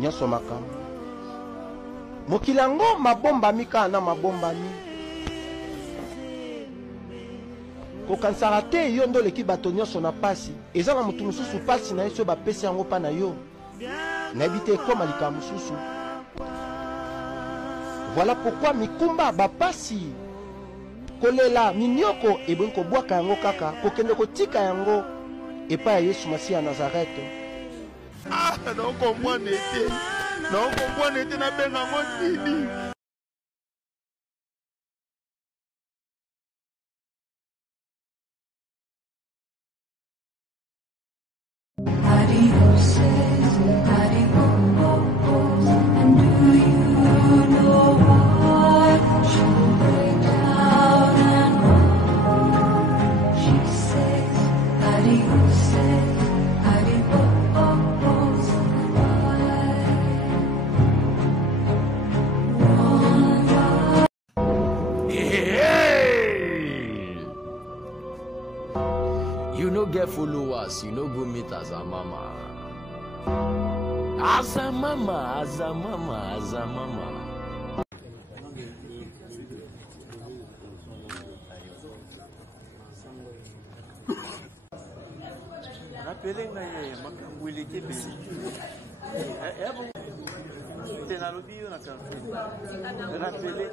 nyonso makambo. Mokili yango mabombami kaka na mabombami. Kokanisaka te yo ndo leki bato nyonso na pasi. Eza na motu mosusu pasi na ye so bapesi yango mpa na yo. Nayebi te ekoma likambo mosusu. Voilà pourquoi mikumba bapasi. Kolela minyoko ebongi kobwaka yango kaka kokende kotika yango epai ya Yesu Masiya ya Nazareth. Ah, naokomwana ete nabenga ngo nini. You no get followers, you no go meet as a mama. As a mama, as a mama, as a mama. Rappelez-moi, makambo ileke besi. Tena lobi yo na café. Rappelez.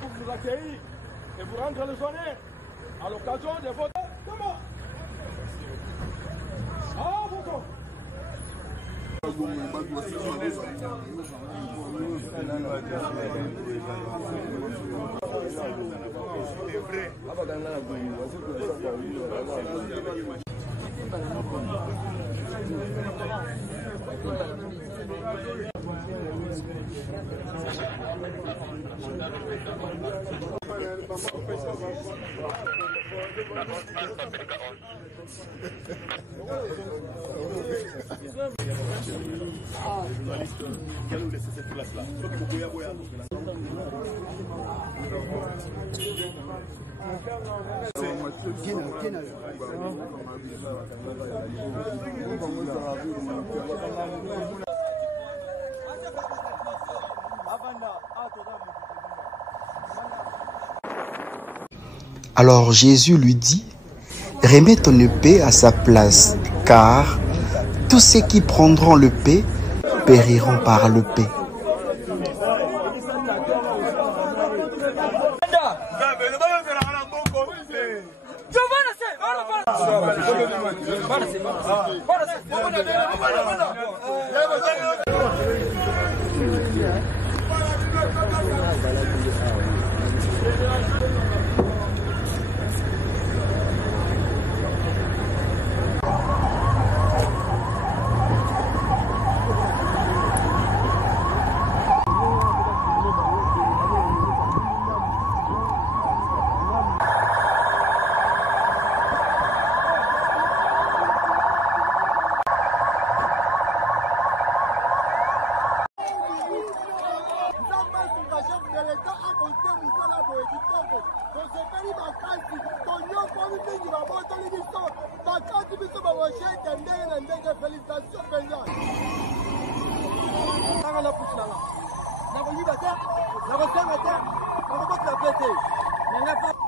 Pour vous accueillir et vous rendre les honneurs à l'occasion de votre... Comment? Ah, bonjour. Alors Jésus lui dit, remets ton épée à sa place, car tous ceux qui prendront l'épée périront par l'épée. ndenge félicitation penza tanga na pusilanga nakoyiba te nakosanga te nakobotela pe te nanga